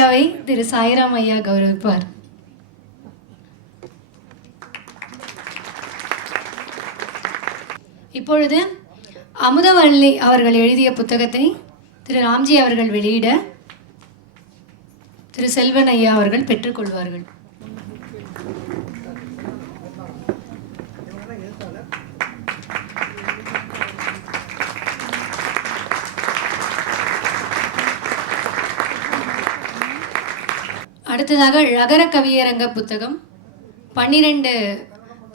ஐயாவை திரு சாய்ராம் ஐயா கௌரவிப்பார். இப்பொழுது அமுதவள்ளி அவர்கள் எழுதிய புத்தகத்தை திரு ராம்ஜி அவர்கள் வெளியிட திரு செல்வன் ஐயா அவர்கள் பெற்றுக்கொள்வார்கள் அடுத்ததாக ழகர கவியரங்க புத்தகம் பன்னிரண்டு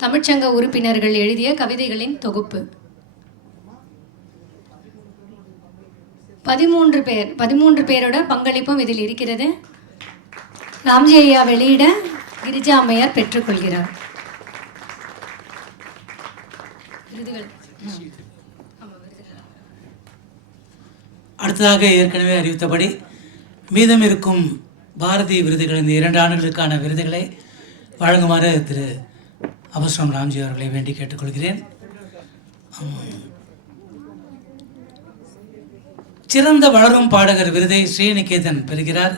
தமிழ்ச்சங்க உறுப்பினர்கள் எழுதிய கவிதைகளின் தொகுப்பு. பதிமூன்று பேர் பதிமூன்று பேரோட பங்களிப்பும் இதில் இருக்கிறது. ராம்ஜி ஐயா வெளியிட கிரிஜா அம்மையார் பெற்றுக்கொள்கிறார். விருதுகள். அடுத்ததாக ஏற்கனவே அறிவித்தபடி மீதம் இருக்கும் பாரதி விருதுகள் இந்த இரண்டு ஆண்டுகளுக்கான விருதுகளை வழங்குமாறு திரு. அபஸ்ரம் ராம்ஜி அவர்களை வேண்டி கேட்டுக்கொள்கிறேன். சிறந்த வளரும் பாடகர் விருதை ஸ்ரீநிகேதன் பெறுகிறார்.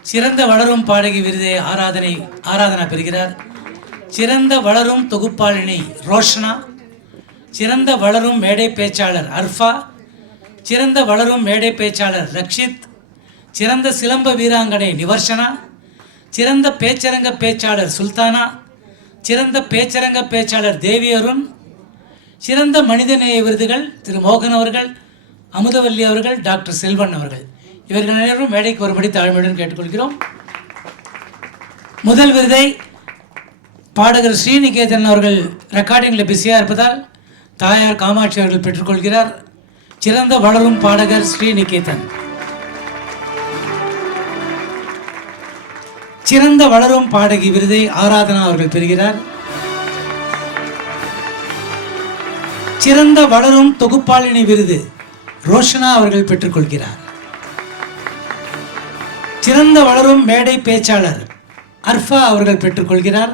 சிறந்த வளரும் பாடகி விருதை ஆராதனை ஆராதனா பெறுகிறார். சிறந்த வளரும் தொகுப்பாளினி ரோஷனா. சிறந்த வளரும் மேடை பேச்சாளர் அர்ஃபா. சிறந்த வளரும் மேடை பேச்சாளர் ரக்ஷித். சிறந்த சிலம்ப வீராங்கனை நிவர்ஷனா சிறந்த பேச்சரங்க பேச்சாளர் சுல்தானா சிறந்த பேச்சரங்க பேச்சாளர் தேவி அருண் சிறந்த மனிதநேய விருதுகள் திரு மோகன் அவர்கள் அமுதவல்லி அவர்கள் டாக்டர் செல்வன் அவர்கள். இவர்கள் அனைவரும் மேடைக்கு வரும்படி தாழ்மையுடன் கேட்டுக்கொள்கிறோம். முதல் விருதை பாடகர் ஸ்ரீநிகேதன் அவர்கள் ரெக்கார்டிங்கில் பிஸியாக இருப்பதால் தாயார் காமாட்சி அவர்கள் பெற்றுக்கொள்கிறார். சிறந்த வளரும் பாடகர் ஸ்ரீநிகேதன். சிறந்த வளரும் பாடகி விருதை ஆராதனா அவர்கள் பெறுகிறார். சிறந்த வளரும் தொகுப்பாளினி விருது ரோஷனா அவர்கள் பெற்றுக்கொள்கிறார். சிறந்த வளரும் மேடை பேச்சாளர் அர்ஃபா அவர்கள் பெற்றுக்கொள்கிறார்.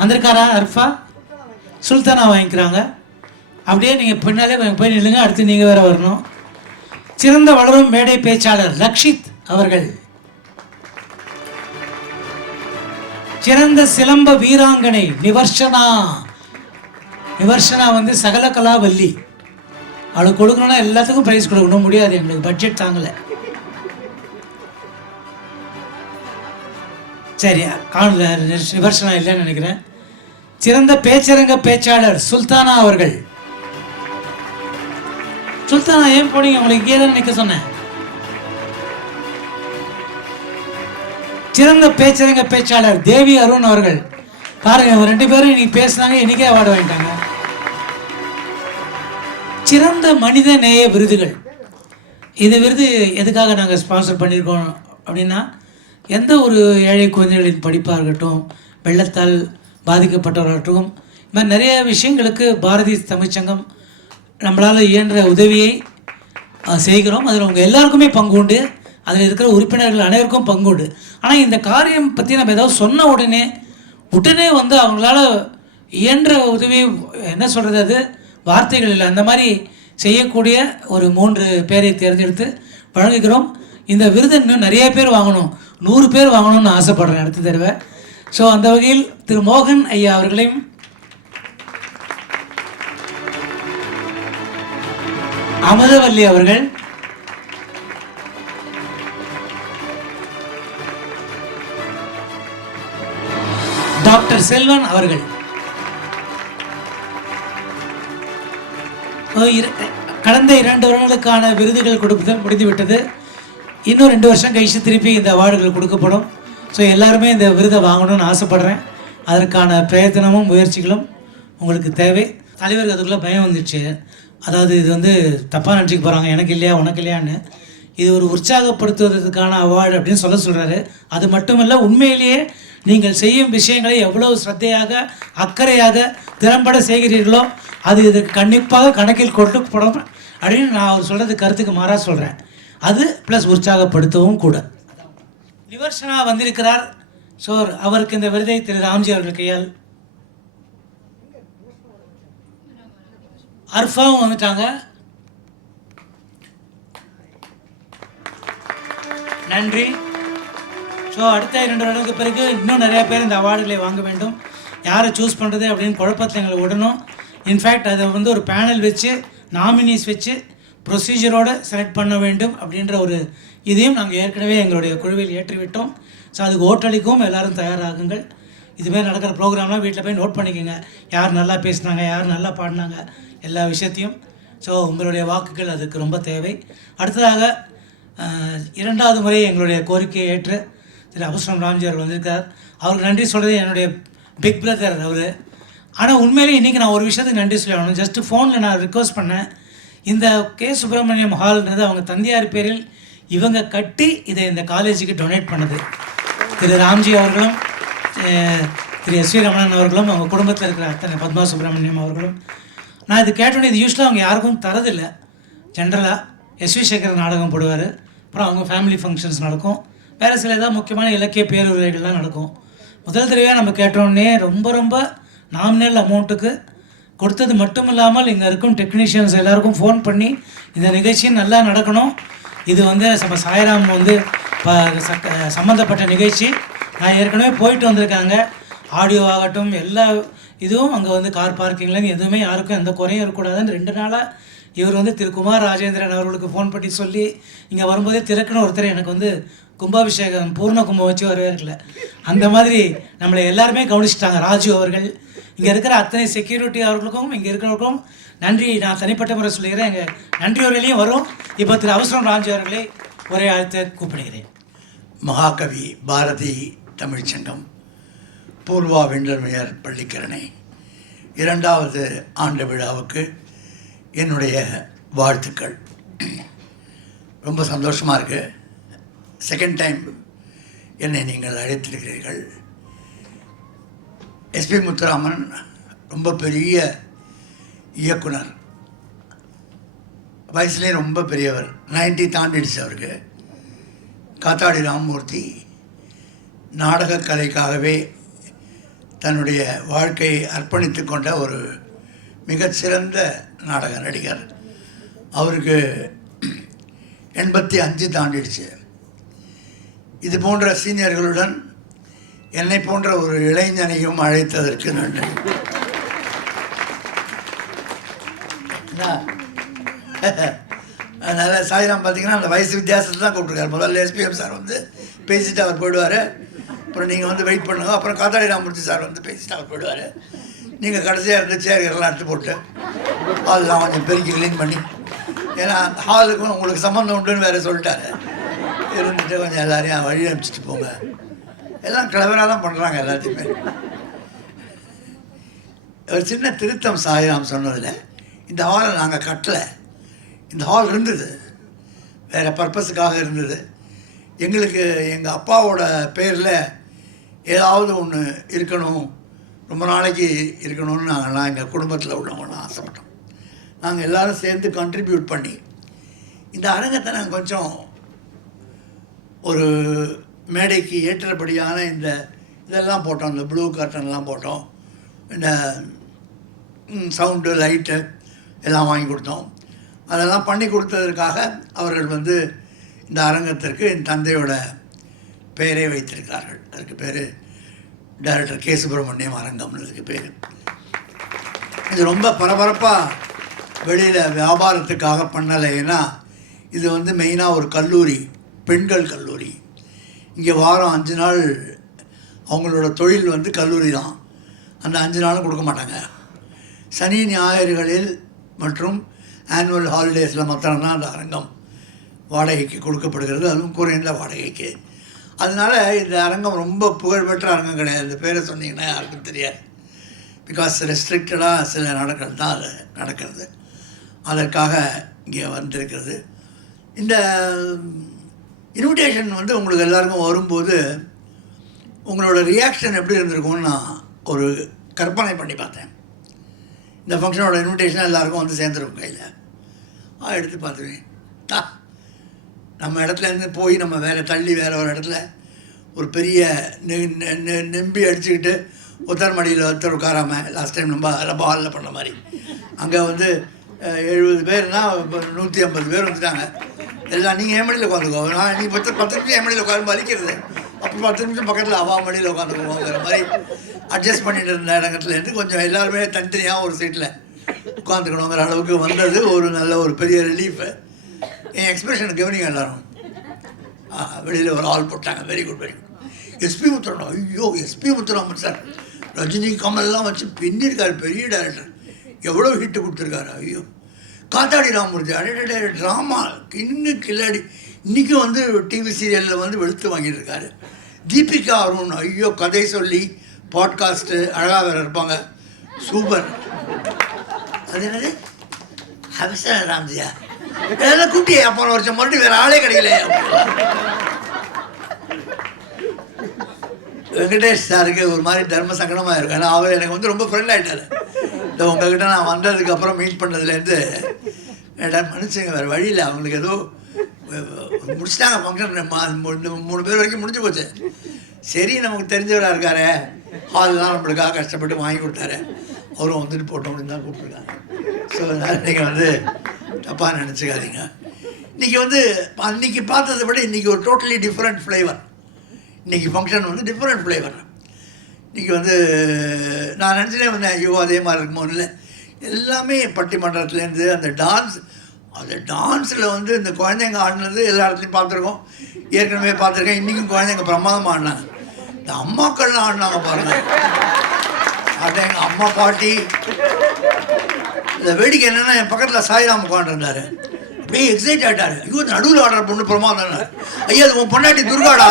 வந்திருக்காரா அர்ஃபா? சுல்தானா வாங்கிக்கிறாங்க. அப்படியே நீங்கள் பின்னாலே போய் நில்லுங்க அடுத்து நீங்கள் வேற வரணும். சிறந்த வளரும் மேடை பேச்சாளர் லக்ஷித் அவர்கள் சிறந்த சிலம்ப வீராங்கனை நிவர்ஷனா. நிவர்ஷனா வந்து சகல கலாவல்லி அவளுக்கு கொடுக்கணும்னா எல்லாத்துக்கும் ப்ரைஸ் கொடுக்கணும். முடியாது எங்களுக்கு. பட்ஜெட் தாங்கலை. சரி காணல நிவர்ஷனா இல்லைன்னு நினைக்கிறேன். சிறந்த பேச்சரங்க பேச்சாளர் சுல்தானா அவர்கள். சுல்தானா ஏன் போனீங்க? உங்களுக்கு இங்கே தான் நிற்க சொன்னேன். சிறந்த பேச்சரங்க பேச்சாளர் தேவி அருண் அவர்கள். பாருங்க இவங்க ரெண்டு பேரும் இன்னைக்கு பேசுனாங்க இன்னைக்கே அவார்டு வாங்கிட்டாங்க. சிறந்த மனித நேய விருதுகள். இந்த விருது எதுக்காக நாங்கள் ஸ்பான்சர் பண்ணியிருக்கோம் அப்படின்னா எந்த ஒரு ஏழை குழந்தைகளின் படிப்பாக இருக்கட்டும் வெள்ளத்தால் பாதிக்கப்பட்டவர்களாகட்டும் இந்த மாதிரி நிறைய விஷயங்களுக்கு பாரதி தமிழ்ச்சங்கம் நம்மளால் இயன்ற உதவியை செய்கிறோம். அதில் உங்கள் எல்லாருக்குமே பங்கு உண்டு. அதில் இருக்கிற உறுப்பினர்கள் அனைவருக்கும் பங்கு உண்டு. ஆனால் இந்த காரியம் பற்றி நம்ம ஏதாவது சொன்ன உடனே உடனே வந்து அவங்களால இயன்ற உதவி என்ன சொல்கிறது அது? வார்த்தைகள் இல்லை. அந்த மாதிரி செய்யக்கூடிய ஒரு மூன்று பேரை தேர்ந்தெடுத்து வழங்குகிறோம். இந்த விருது இன்னும் நிறைய பேர் வாங்கணும். நூறு பேர் வாங்கணும்னு ஆசைப்படுறேன் அடுத்த தடவை. ஸோ அந்த வகையில் திரு மோகன் ஐயா அவர்களையும் அமதவல்லி அவர்கள் டாக்டர் செல்வன் அவர்கள். கடந்த இரண்டு வருடங்களுக்கான விருதுகள் கொடுப்பதல் முடிந்துவிட்டது. இன்னும் ரெண்டு வருஷம் கழிச்சு திருப்பி இந்த அவார்டுகள் கொடுக்கப்படும். ஸோ எல்லாருமே இந்த விருதை வாங்கணும்னு ஆசைப்படுறேன். அதற்கான பிரயத்தனமும் முயற்சிகளும் உங்களுக்கு தேவை. தலைவருக்கு அதுக்குள்ளே பயம் வந்துடுச்சு. அதாவது இது வந்து தப்பாக நினச்சிக்க போகிறாங்க எனக்கு இல்லையா உனக்கு இல்லையான்னு. இது ஒரு உற்சாகப்படுத்துவதற்கான அவார்டு அப்படின்னு சொல்ல சொல்கிறாரு அது மட்டுமல்ல உண்மையிலேயே நீங்கள் செய்யும் விஷயங்களை எவ்வளவு ஸ்ரத்தையாக அக்கறையாக திறம்பட செய்கிறீர்களோ அது இதுக்கு கண்டிப்பாக கணக்கில் கொண்டு போடணும் அப்படின்னு நான் அவர் சொல்கிறது கருத்துக்கு மாறாக சொல்கிறேன் அது ப்ளஸ் உற்சாகப்படுத்தவும் கூட. நிவர்ஷனா வந்திருக்கிறார். ஸோ அவருக்கு இந்த விருதை திரு. ராம்ஜி அவர்கள் கையால் அர்ஃபாவும் வந்துட்டாங்க. நன்றி. ஸோ அடுத்த இரண்டு வருடத்துக்கு பிறகு இன்னும் நிறைய பேர் இந்த அவார்டுகளை வாங்க வேண்டும். யாரை சூஸ் பண்ணுறது அப்படின்னு குழப்பத்தில் எங்களை விடணும். இன்ஃபேக்ட் அதை வந்து ஒரு பேனல் வச்சு நாமினிஸ் வச்சு ப்ரொசீஜரோடு செலக்ட் பண்ண வேண்டும் அப்படின்ற ஒரு இதையும் நாங்கள் ஏற்கனவே எங்களுடைய குழுவில் ஏற்றிவிட்டோம். ஸோ அதுக்கு ஓட்டளிக்கவும் எல்லாரும் தயாராகுங்கள். இதுமாரி நடக்கிற ப்ரோக்ராம்லாம் வீட்டில் போய் நோட் பண்ணிக்கோங்க. யார் நல்லா பேசினாங்க யார் நல்லா பாடினாங்க எல்லா விஷயத்தையும். ஸோ உங்களுடைய வாக்குகள் அதுக்கு ரொம்ப தேவை. அடுத்ததாக இரண்டாவது முறை எங்களுடைய கோரிக்கையை ஏற்று திரு அபுஸ்ரம் ராம்ஜி அவர் வந்திருக்கார். அவருக்கு நன்றி சொல்கிறது என்னுடைய பிக் பிரதர் அவர். ஆனால் உண்மையிலேயே இன்றைக்கி நான் ஒரு விஷயத்துக்கு நன்றி சொல்லி ஆகணும். ஜஸ்ட்டு ஃபோனில் நான் ரிக்வஸ்ட் பண்ணேன். இந்த கே. சுப்பிரமணியம் ஹால்ன்றது அவங்க தந்தையார் பேரில் இவங்க கட்டி இதை இந்த காலேஜுக்கு டொனேட் பண்ணது. திரு ராம்ஜி அவர்களும் திரு எஸ் வி ரமணன் அவர்களும் அவங்க குடும்பத்தில் இருக்கிற அத்தனை பத்மா சுப்பிரமணியம் அவர்களும். நான் இது கேட்டோன்னே இது யூஸ்வலாக அவங்க யாருக்கும் தரதில்லை. ஜென்ரலாக எஸ் வி சேகர் நாடகம் போடுவார். அப்புறம் அவங்க ஃபேமிலி ஃபங்க்ஷன்ஸ் நடக்கும். வேறு சில ஏதாவது முக்கியமான இலக்கிய பேருரைகள்லாம் நடக்கும். முதல் தடவையாக நம்ம கேட்டோன்னே ரொம்ப ரொம்ப நாமினல் அமௌண்ட்டுக்கு கொடுத்தது மட்டும் இல்லாமல் இங்கே இருக்கும் டெக்னீஷியன்ஸ் எல்லாருக்கும் ஃபோன் பண்ணி இந்த நிகழ்ச்சி நல்லா நடக்கணும். இது வந்து நம்ம சாய்ராம் வந்து சம்மந்தப்பட்ட நிகழ்ச்சி. நான் ஏற்கனவே போயிட்டு வந்திருக்காங்க. ஆடியோ ஆகட்டும் எல்லா இதுவும் அங்கே வந்து கார் பார்க்கிங்லேருந்து எதுவுமே யாருக்கும் எந்த குறையும் இருக்கக்கூடாதுன்னு ரெண்டு நாளாக இவர் வந்து திரு. குமார் ராஜேந்திரன் அவர்களுக்கு ஃபோன் பண்ணி சொல்லி இங்கே வரும்போதே திறக்குன்னு ஒருத்தர் எனக்கு வந்து கும்பாபிஷேகம் பூர்ண கும்பம் வச்சு வரவேற்கல அந்த மாதிரி நம்மளை எல்லாருமே கவனிச்சிட்டாங்க. ராஜு அவர்கள். இங்கே இருக்கிற அத்தனை செக்யூரிட்டி அவர்களுக்கும் இங்கே இருக்கிறவர்களுக்கும் நன்றி. நான் தனிப்பட்ட முறை சொல்லுகிறேன். எங்கள் நன்றியோர்களையும் வரும். இப்போ திரு அவசரம் ராஜு அவர்களை ஒரே அழைத்து கூப்பிடுகிறேன். மகாகவி பாரதி தமிழ்ச்சங்கம். பூர்வா வெண்டர்மையர் பள்ளிக்கரணை. இரண்டாவது ஆண்டு விழாவுக்கு என்னுடைய வாழ்த்துக்கள். ரொம்ப சந்தோஷமாக இருக்குது செகண்ட் டைம் என்னை நீங்கள் அழைத்திருக்கிறீர்கள். எஸ்பி முத்துராமன் ரொம்ப பெரிய இயக்குனர். வயசுலேயே ரொம்ப பெரியவர். 90 தாண்டிடுச்சு அவருக்கு. காத்தாடி ராமமூர்த்தி நாடகக்கலைக்காகவே தன்னுடைய வாழ்க்கையை அர்ப்பணித்து கொண்ட ஒரு மிகச்சிறந்த நாடக நடிகர். அவருக்கு எண்பத்தி அஞ்சு தாண்டிடுச்சு. இது போன்ற சீனியர்களுடன் என்னை போன்ற ஒரு இளைஞனையும் அழைத்ததற்கு நன்றி. அதனால் சாய்ராம் பார்த்தீங்கன்னா அந்த வயசு வித்தியாசத்தை தான் கூப்பிட்டுருக்காரு. முதல்ல எஸ்பிஎம் சார் வந்து பேசிட்டு அவர் போயிடுவார். அப்புறம் நீங்கள் வந்து வெயிட் பண்ணுங்க. அப்புறம் காத்தாடி ராமூர்த்தி சார் வந்து பேசிட்டு அவர் போயிடுவார். நீங்கள் கடைசியாக இருந்து சேர்கள்லாம் எடுத்து போட்டு அதெல்லாம் கொஞ்சம் பெருக்கி க்ளீன் பண்ணி ஏன்னா ஹாலுக்கும் உங்களுக்கு சம்மந்தம் உண்டுன்னு வேறு சொல்லிட்டாரு. இருந்துட்டு கொஞ்சம் எல்லாரையும் வழி அனுப்பிச்சிட்டு போங்க. எல்லாம் கிளவராக தான் பண்ணுறாங்க எல்லாத்தையுமே. ஒரு சின்ன திருத்தம் சாயிராம் சொன்னதில் இந்த ஹாலை நாங்கள் கட்டலை. இந்த ஹால் இருந்தது. வேறு பர்பஸுக்காக இருந்தது. எங்களுக்கு எங்கள் அப்பாவோட பேரில் ஏதாவது ஒன்று இருக்கணும். ரொம்ப நாளைக்கு இருக்கணும்னு நாங்கள்லாம் எங்கள் குடும்பத்தில் உள்ளவங்களாம் ஆசைப்பட்டோம். நாங்கள் எல்லாரும் சேர்ந்து கண்ட்ரிபியூட் பண்ணி இந்த அரங்கத்தை நாங்கள் கொஞ்சம் ஒரு மேடைக்கு ஏற்றபடியான இந்த இதெல்லாம் போட்டோம் இந்த ப்ளூ கர்டன்லாம் போட்டோம். இந்த சவுண்டு லைட்டு எல்லாம் வாங்கி கொடுத்தோம். அதெல்லாம் பண்ணி கொடுத்ததற்காக அவர்கள் வந்து இந்த அரங்கத்திற்கு என் தந்தையோட பெயரை வைத்திருக்கிறார்கள். அதுக்கு பேர் டைரக்டர் கே. சுப்பிரமணியம் அரங்கம்னு இதுக்கு பேர். இது ரொம்ப பரபரப்பாக வெளியில் வியாபாரத்துக்காக பண்ணலை ஏன்னா இது வந்து மெயினாக ஒரு கல்லூரி. பெண்கள் கல்லூரி. இங்கே வாரம் அஞ்சு நாள் அவங்களோட தொழில் வந்து கல்லூரி தான். அந்த அஞ்சு நாளும் கொடுக்க மாட்டாங்க. சனி ஞாயிறுகளில் மற்றும் ஆனுவல் ஹாலிடேஸில் மாத்திரம்தான் அந்த அரங்கம் வாடகைக்கு கொடுக்கப்படுகிறது. அதுவும் குறைந்த வாடகைக்கு. அதனால இந்த அரங்கம் ரொம்ப புகழ்பெற்ற அரங்கம் கிடையாது. இந்த பேரை சொன்னீங்கன்னா யாருக்கும் தெரியாது. பிகாஸ் ரெஸ்ட்ரிக்டடாக சில நாடகங்கள் தான் அது நடக்கிறது. அதற்காக இங்கே வந்திருக்கிறது. இந்த இன்விடேஷன் வந்து உங்களுக்கு எல்லாருக்கும் வரும்போது உங்களோட ரியாக்ஷன் எப்படி இருந்திருக்கும்னு நான் ஒரு கற்பனை பண்ணி பார்த்தேன். இந்த ஃபங்க்ஷனோட இன்விடேஷன் எல்லாருக்கும் வந்து சேர்ந்துருக்கும் கையில். எடுத்து பார்த்துருவேன் தா நம்ம இடத்துலேருந்து போய் நம்ம வேறு தள்ளி வேறு ஒரு இடத்துல ஒரு பெரிய நெ- நெ- நெம்பி அடிச்சுக்கிட்டு உத்தர மடியில் ஒருத்தர் உட்காராமல் லாஸ்ட் டைம் நம்ம ரொம்ப ஹாலில் பண்ண மாதிரி. அங்கே வந்து எழுபது பேர்னால் இப்போ நூற்றி ஐம்பது பேர் வந்துட்டாங்க. எல்லாம் நீங்கள் என் மடியில் உட்காந்துக்கோ. நான் நீ பத்து பத்து நிமிஷம் என் மடியில் உட்காந்து வலிக்கிறது அப்போ பத்து நிமிஷம் பக்கத்தில் அவா மடியில் உட்காந்துக்குவோங்கிற மாதிரி அட்ஜஸ்ட் பண்ணிட்டு இருந்த இடத்துலேருந்து கொஞ்சம் எல்லாருமே தனித்தனியாக ஒரு சீட்டில் உட்காந்துக்கணுங்கிற அளவுக்கு வந்தது. ஒரு நல்ல ஒரு பெரிய ரிலீஃபு என் எக்ஸ்பிரஷன் கவனிங்க எல்லாரும். வெளியில் ஒரு ஆள் போட்டாங்க. Very good very good S P Muthuraman ஐயோ S P Muthuraman sir. Rajini கமல்லாம் வச்சு பின்னிருக்காரு பெரிய டைரக்டர் எவ்வளோ ஹிட்டு கொடுத்துருக்காரு ஐயோ. காத்தாடி ராமமூர்த்தி அடே ட்ராமா இன்னும் கில்லாடி. இன்றைக்கும் வந்து டிவி சீரியலில் வந்து வெளுத்து வாங்கிட்டு இருக்காரு தீபிகா அருண் ஐயோ கதை சொல்லி பாட்காஸ்ட்டு அழகாக வேறு இருப்பாங்க. சூப்பர். அது என்னது? ஹவிசா ராம்ஜியா. இதெல்லாம் கூட்டியே போன வருஷம் மறுபடியும் வேறு ஆளே கிடைக்கல. வெங்கடேஷ் சாருக்கு ஒரு மாதிரி தர்ம சங்கடமாக இருக்கும் ஏன்னா அவர் எனக்கு வந்து ரொம்ப ஃப்ரெண்ட் ஆகிட்டார் இந்த உங்ககிட்ட நான் வந்ததுக்கு அப்புறம் மீட் பண்ணதுலேருந்து என்னடா மனுஷங்க வேறு வழியில் அவங்களுக்கு ஏதோ முடிச்சிட்டாங்க ஃபங்க்ஷன் மூணு பேர் வரைக்கும் முடிஞ்சு போச்சு. சரி நமக்கு தெரிஞ்சவராக இருக்காரு. ஹால்லாம் நம்மளுக்காக கஷ்டப்பட்டு வாங்கி கொடுத்தாரு. அவரும் வந்துட்டு போட்டோம் அப்படின்னு தான் கூப்பிட்டுருக்காங்க. ஸோ அதனால் நீங்கள் வந்து தப்பாக நினச்சிக்காதீங்க. இன்றைக்கி வந்து அன்றைக்கி பார்த்ததை விட இன்றைக்கி ஒரு டோட்டலி டிஃப்ரெண்ட் ஃப்ளேவர் இன்றைக்கி ஃபங்க்ஷன் வந்து டிஃப்ரெண்ட் ஃப்ளேவர் இன்றைக்கி வந்து நான் நினச்சினே வந்தேன் ஐயோ அதே மாதிரி இருக்குமோ இல்லை எல்லாமே பட்டிமன்றத்துலேருந்து அந்த டான்ஸ் அந்த டான்ஸில் வந்து இந்த குழந்தைங்க ஆடினது எல்லா இடத்துலையும் பார்த்துருக்கோம். ஏற்கனவே பார்த்துருக்கேன். இன்றைக்கும் குழந்தைங்க பிரமாதமாக ஆடினாங்க. இந்த அம்மாக்கள்லாம் ஆடினாங்க பாருங்கள் அது எங்கள் அம்மா பாட்டி. இந்த வேடிக்கை என்னென்னா என் பக்கத்தில் சாய்ராம் உட்காந்துருந்தாரு அப்படியே எக்ஸைட் ஆகிட்டாரு ஐயோ நடுவில் ஆடுற பொண்ணு பிரமாதம் ஐயா அது உன் பொண்டாட்டி துர்காடா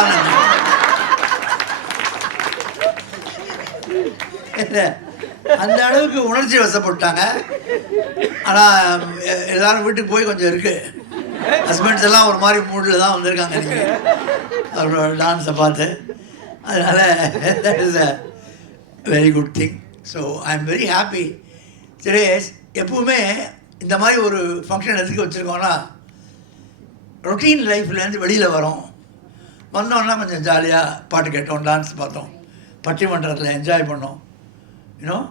அந்த அளவுக்கு உணர்ச்சி வசப்பட்டாங்க. ஆனால் எல்லாரும் வீட்டுக்கு போய் கொஞ்சம் இருக்கு. ஹஸ்பண்ட்ஸ் எல்லாம் ஒரு மாதிரி மூடில் தான் வந்திருக்காங்க நீங்கள் அவரோட டான்ஸை பார்த்து. அதனால் very good thing so I am very happy Suresh எப்பவுமே இந்த மாதிரி ஒரு ஃபங்க்ஷன் எதுக்கு வச்சுருக்கோன்னா ரொட்டீன் லைஃப்லேருந்து வெளியில் வரோம். வந்தோன்னா கொஞ்சம் ஜாலியாக பாட்டு கேட்டோம் டான்ஸ் பார்த்தோம். பட்டிமன்றத்தில் என்ஜாய் பண்ணோம். இன்னும்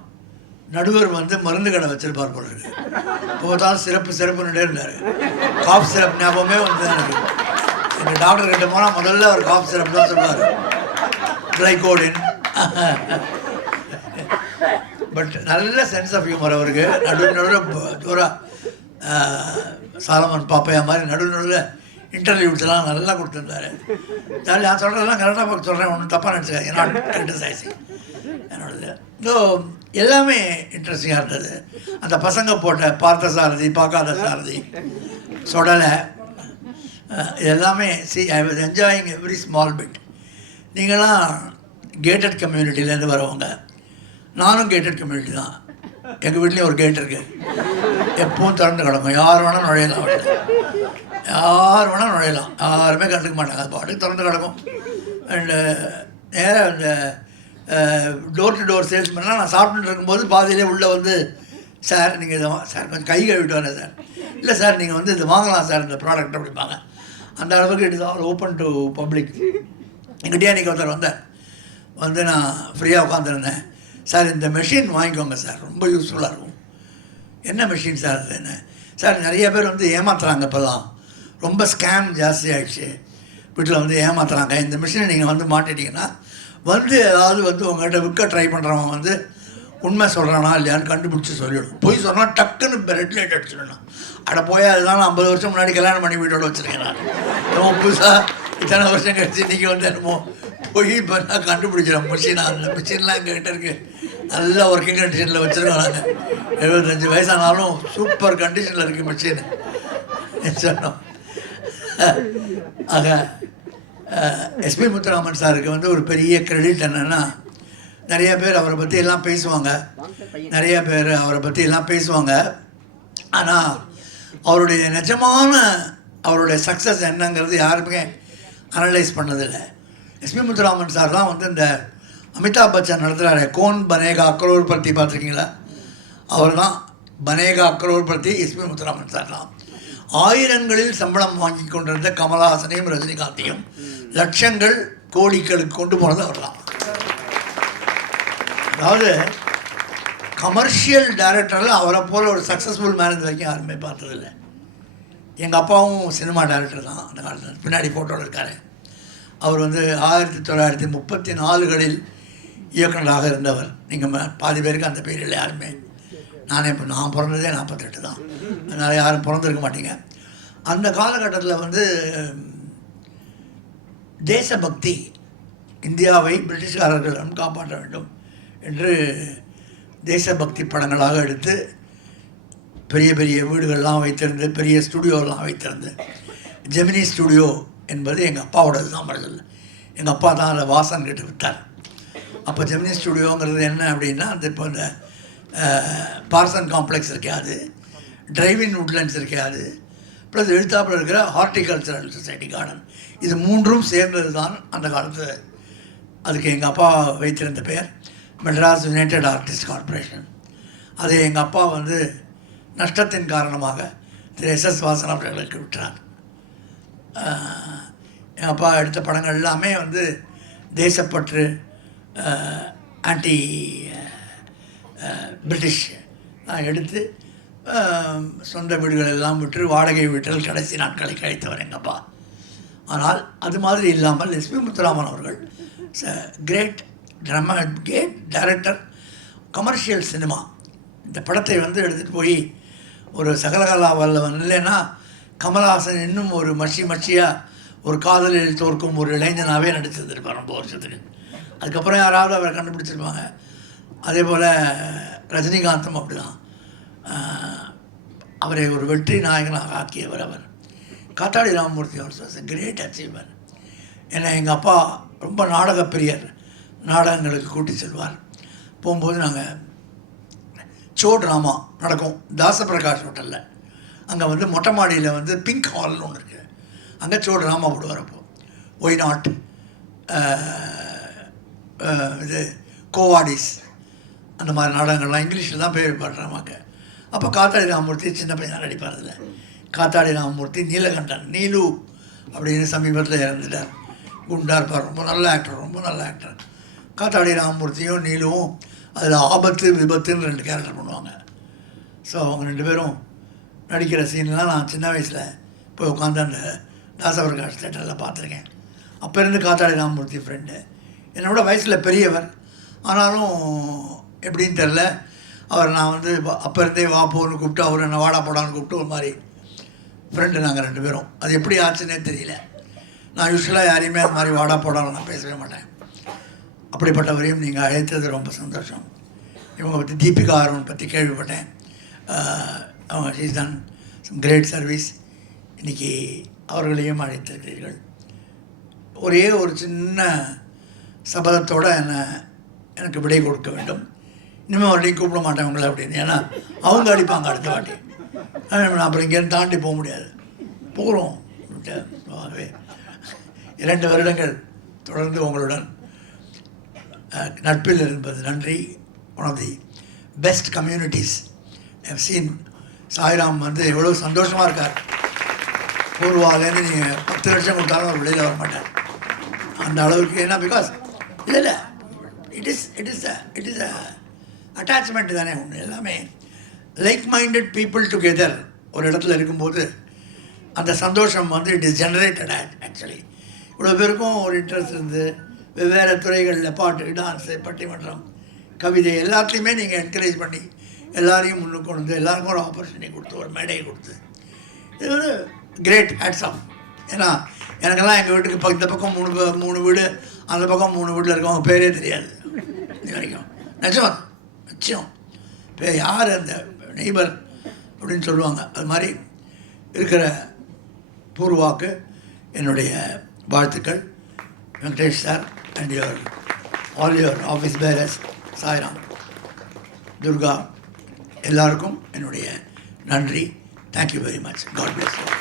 நடுவர் வந்து மருந்து கடை வச்சிருப்பார் போல இருக்கு. இப்போ பார்த்தாலும் சிறப்பு சிறப்புன்னுட்டே இருந்தார். காஃப் சிரப் ஞாபகமே வந்து எனக்கு. எங்கள் டாக்டர் கிட்ட போனால் முதல்ல அவர் காஃப் சிரப் தான் சொல்லுவார். கிளைகோடின் பட் நல்ல சென்ஸ் ஆஃப் ஹியூமர் அவருக்கு. நடுவு நடுவில் தூரா சாலமன் பாப்பையா மாதிரி நடுவு நடுவில் இன்டர்வியூஸ்லாம் நல்லா கொடுத்துருந்தாரு. நான் சொல்கிறதெல்லாம் கரெக்டாக சொல்கிறேன் ஒன்றும் தப்பாக நினச்சிக்காது ஏன்னா கிரிட்டிசைசிங் என்னோடது ஸோ எல்லாமே இன்ட்ரெஸ்டிங்காக இருந்தது. அந்த பசங்க போட்ட பார்த்த சாரதி பார்க்காத சாரதி சொடலை எல்லாமே see I was enjoying every small bit நீங்களாம் கேட்டட் கம்யூனிட்டிலேருந்து வரவங்க நானும் கேட்டட் கம்யூனிட்டி தான். எங்கள் வீட்லேயும் ஒரு கேட் இருக்குது எப்பவும் திறந்து கிடக்கும். யார் வேணால் நுழையலாம் உள்ள. யார் வேணால் நுழையலாம். யாருமே கண்டுக்க மாட்டாங்க. அது பாட்டுக்கு திறந்து கிடக்கும். அண்டு நேராக இந்த டோர் டு டோர் சேல்ஸ்மேன்லாம் நான் சாப்பிட்டுட்டு இருக்கும்போது பாதையிலே உள்ளே வந்து சார் நீங்கள் இதை சார் கொஞ்சம் கை கழுவிட்டு வரேன் சார். இல்லை சார் நீங்கள் வந்து இது வாங்கலாம் சார் இந்த ப்ராடக்ட் அப்படிம்பாங்க. அந்த அளவுக்கு it is all open to public எங்கிட்டே அன்றைக்கி ஒருத்தர் வந்தார். வந்து நான் ஃப்ரீயாக உட்காந்துருந்தேன் சார் இந்த மெஷின் வாங்கிக்கோங்க சார். ரொம்ப யூஸ்ஃபுல்லாக இருக்கும். என்ன மெஷின் சார் அது என்ன? சார் நிறைய பேர் வந்து ஏமாத்துறாங்க இப்போல்லாம் ரொம்ப ஸ்கேம் ஜாஸ்தி ஆகிடுச்சு வீட்டில் வந்து ஏமாத்துறாங்க. இந்த மிஷினை நீங்கள் வந்து மாட்டிட்டீங்கன்னா வந்து ஏதாவது வந்து உங்கள்கிட்ட விற்க ட்ரை பண்ணுறவங்க வந்து உண்மை சொல்கிறானா இல்லையான்னு கண்டுபிடிச்சி சொல்லிவிடும். போய் சொன்னால் டக்குன்னு ரெட் லைட் அடிச்சிடணும். அட போய் அதுதான் நான் ஐம்பது வருஷம் முன்னாடி கல்யாணம் பண்ணி வீட்டோட வச்சுருக்கேன் நான். ரொம்ப புதுசாக இத்தனை வருஷம் கழிச்சு இன்றைக்கி வந்து என்னமோ போய் இப்போ நான் கண்டுபிடிச்சிடேன் மிஷின் அந்த மிஷின்லாம் எங்ககிட்ட இருக்குது நல்ல ஒர்க்கிங் கண்டிஷனில் வச்சுருக்கோம் நாங்கள் எழுபத்தஞ்சு வயசானாலும் சூப்பர் கண்டிஷனில் இருக்குது மிஷின் சொன்னோம்? ஆக எஸ்பி முத்துராமன் சாருக்கு வந்து ஒரு பெரிய கிரெடிட் என்னென்னா நிறைய பேர் அவரை பற்றி எல்லாம் பேசுவாங்க. நிறைய பேர் அவரை பற்றி எல்லாம் பேசுவாங்க. ஆனால் அவருடைய நிஜமான அவருடைய சக்ஸஸ் என்னங்கிறது யாருமே அனலைஸ் பண்ணதில்லை. எஸ்பி முத்துராமன் சார் தான் வந்து இந்த அமிதாப் பச்சன் நடத்துகிறாரு கோன் பனேகா அக்ரோர் பற்றி பார்த்துருக்கீங்களா? அவர் தான் பனேகா அக்ரோர் பற்றி எஸ்பி முத்துராமன் சார் தான். ஆயிரங்களில் சம்பளம் வாங்கி கொண்டிருந்த கமலஹாசனையும் ரஜினிகாந்தையும் லட்சங்கள் கோடிகளுக்கு கொண்டு போனது அவர் தான் அதாவது கமர்ஷியல் டைரக்டரில் அவரை போல ஒரு சக்ஸஸ்ஃபுல் மேனேஜர் வரைக்கும் யாருமே பார்த்ததில்லை. எங்கள் அப்பாவும் சினிமா டைரக்டர் தான் அந்த காலத்தில். பின்னாடி ஃபோட்டோவில் இருக்கார். அவர் வந்து ஆயிரத்தி தொள்ளாயிரத்தி முப்பத்தி நாலுகளில் இயக்குனராக இருந்தவர். நீங்கள் பாதி பேருக்கு அந்த பேர் இல்லை யாருமே. நானே இப்போ நான் பிறந்ததே நாற்பத்தெட்டு தான். அதனால் யாரும் பிறந்திருக்க மாட்டீங்க. அந்த காலகட்டத்தில் வந்து தேசபக்தி இந்தியாவை பிரிட்டிஷ்காரர்களிடம் காப்பாற்ற வேண்டும் என்று தேசபக்தி படங்களாக எடுத்து பெரிய பெரிய வீடுகள்லாம் வைத்திருந்து பெரிய ஸ்டுடியோலாம் வைத்திருந்து ஜெமினி ஸ்டுடியோ என்பது எங்கள் அப்பாவோடது தான் எங்கள் அப்பா தான் அதை வாசன் கிட்ட விட்டார். அப்போ ஜெமினி ஸ்டுடியோங்கிறது என்ன அப்படின்னா அந்த இப்போ இந்த பார்சன் காம்ப்ளெக்ஸ் இருக்காது டிரைவிங் உட்லண்ட்ஸ் இருக்காது ப்ளஸ் எழுத்தாப்பில் இருக்கிற ஹார்டிகல்ச்சரல் சொசைட்டி கார்டன் இது மூன்றும் சேர்ந்தது தான் அந்த காலத்து அதுக்கு எங்கள் அப்பா வைத்திருந்த பெயர் மெட்ராஸ் யுனைடெட் ஆர்டிஸ்ட் கார்பரேஷன் அதை எங்கள் அப்பா வந்து நஷ்டத்தின் காரணமாக திரு எஸ் எஸ் வாசன் அவர்களுக்கு விட்டார். எங்கள் அப்பா எடுத்த படங்கள் எல்லாமே வந்து தேசப்பற்று ஆன்டி பிரிட்டிஷ் நான் எடுத்து சொந்த வீடுகள் எல்லாம் விட்டு வாடகை வீட்டில் கடைசி நாட்களை கழித்தவர் எங்கப்பா. அப்பா ஆனால் அது மாதிரி இல்லாமல் எஸ்பி முத்துராமன் அவர்கள் great drama great director commercial cinema. இந்த படத்தை வந்து எடுத்துகிட்டு போய் ஒரு சகலகலா வல்லவன் இல்லைன்னா கமல்ஹாசன் இன்னும் ஒரு மச்சி மச்சியாக ஒரு காதலில் தோற்கும் ஒரு இளைஞனாகவே நடித்திருந்திருப்பார் ரொம்ப வருஷத்துக்கு. அதுக்கப்புறம் யாராவது அவரை கண்டுபிடிச்சிருப்பாங்க. அதே போல் ரஜினிகாந்தும் அப்படிதான். அவரை ஒரு வெற்றி நாயகனாக ஆக்கியவர் அவர். காத்தாடி ராமமூர்த்தி அவர் கிரேட் அச்சீவர் ஏன்னா எங்கள் அப்பா ரொம்ப நாடகப்பிரியர் நாடகங்களுக்கு கூட்டி செல்வார். போகும்போது நாங்கள் சோ ட்ராமா நடக்கும் தாசபிரகாஷ் ஹோட்டலில். அங்கே வந்து மொட்டை மாடியில் வந்து பிங்க் ஹால்னு ஒன்று இருக்குது அங்கே சோ ட்ராமா போடுவார் அப்போது ஒய் நாட் இது கோவாடிஸ். அந்த மாதிரி நாடகங்கள்லாம் இங்கிலீஷில் தான் பேர் பாடுறாமாக்க அப்போ காத்தாடி ராமமூர்த்தி சின்ன பையனாக நடிப்பார் அதில். காத்தாடி ராமமூர்த்தி நீலகண்டன் நீலு அப்படின்னு சமீபத்தில் இறந்துட்டார். குண்டாக இருப்பார் ரொம்ப நல்ல ஆக்டர் ரொம்ப நல்ல ஆக்டர் காத்தாடி ராமமூர்த்தியும் நீலுவும் அதில் ஆபத்து விபத்துன்னு ரெண்டு கேரக்டர் பண்ணுவாங்க. ஸோ அவங்க ரெண்டு பேரும் நடிக்கிற சீன்லாம் நான் சின்ன வயசில் போய் உட்காந்து அந்த தாசபிரகாஷ் தேட்டரில் பார்த்துருக்கேன். அப்போ இருந்து காத்தாடி ராமமூர்த்தி ஃப்ரெண்டு என்னோட வயசில் பெரியவர். ஆனாலும் எப்படின்னு தெரில அவர் நான் வந்து அப்போ இருந்தே வா போன்னு கூப்பிட்டு அவர் என்ன வாடா போடான்னு கூப்பிட்டு ஒரு மாதிரி ஃப்ரெண்டு நாங்கள் ரெண்டு பேரும். அது எப்படி ஆச்சுன்னே தெரியல. நான் யூஸ்வலாக யாரையுமே அது மாதிரி வாடா போடான்னு நான் பேசவே மாட்டேன். அப்படிப்பட்டவரையும் நீங்கள் அழைத்தது ரொம்ப சந்தோஷம். இவங்க பற்றி தீபிகா ஆர்வன் பற்றி கேள்விப்பட்டேன். அவங்க ஷீஸ் தான் கிரேட் சர்வீஸ் இன்றைக்கி அவர்களையும் அழைத்திருக்கிறீர்கள். ஒரே ஒரு சின்ன சபதத்தோடு என்னை எனக்கு விடை கொடுக்க வேண்டும். இனிமேல் மறுபடியும் கூப்பிட மாட்டேன் உங்களை அப்படின்னு. ஏன்னா அவங்க அடிப்பாங்க அடுத்த வாட்டி. நான் அப்புறம் இங்கேருந்து தாண்டி போக முடியாது. போகிறோம். ஆகவே இரண்டு வருடங்கள் தொடர்ந்து உங்களுடன் நட்பில் இருப்பது நன்றி. One of the best communities have seen Sairam வந்து எவ்வளோ சந்தோஷமாக இருக்கார். பூர்வாலேருந்து நீங்கள் பத்து லட்சம் கொடுத்தாலும் அவர் வெளியில் வர மாட்டார். அந்த அளவுக்கு ஏன்னா பிகாஸ் இல்லை இல்லை. It is it is it is attachment தானே ஒன்று எல்லாமே. லைக் மைண்டட் பீப்புள் டுகெதர் ஒரு இடத்துல இருக்கும்போது அந்த சந்தோஷம் வந்து இட் இஸ் ஜெனரேட்டட் ஆக்சுவலி இவ்வளோ பேருக்கும் ஒரு இன்ட்ரெஸ்ட் இருந்து வெவ்வேறு துறைகளில் பாட்டு டான்ஸு பட்டிமன்றம் கவிதை எல்லாத்தையுமே நீங்கள் என்கரேஜ் பண்ணி எல்லாரையும் முன்னுக்கு கொண்டு வந்து எல்லாருக்கும் ஒரு ஆப்பர்ச்சுனிட்டி கொடுத்து ஒரு மேடையை கொடுத்து. இது ஒரு கிரேட் ஹேட்ஸ் ஆஃப் ஏன்னா எனக்கெல்லாம் எங்கள் வீட்டுக்கு இந்த பக்கம் மூணு மூணு வீடு அந்த பக்கம் மூணு வீட்டில் இருக்கவங்க பேரே தெரியாது. இது வரைக்கும். நிஜம்? நிச்சயம். இப்போ யார் அந்த நெய்பர் அப்படின்னு சொல்லுவாங்க. அது மாதிரி இருக்கிற பூர்வாக்கு என்னுடைய வாழ்த்துக்கள். Venkatesh sir and your all your office bearers Sairam Durga எல்லாருக்கும் என்னுடைய நன்றி. Thank you very much God bless you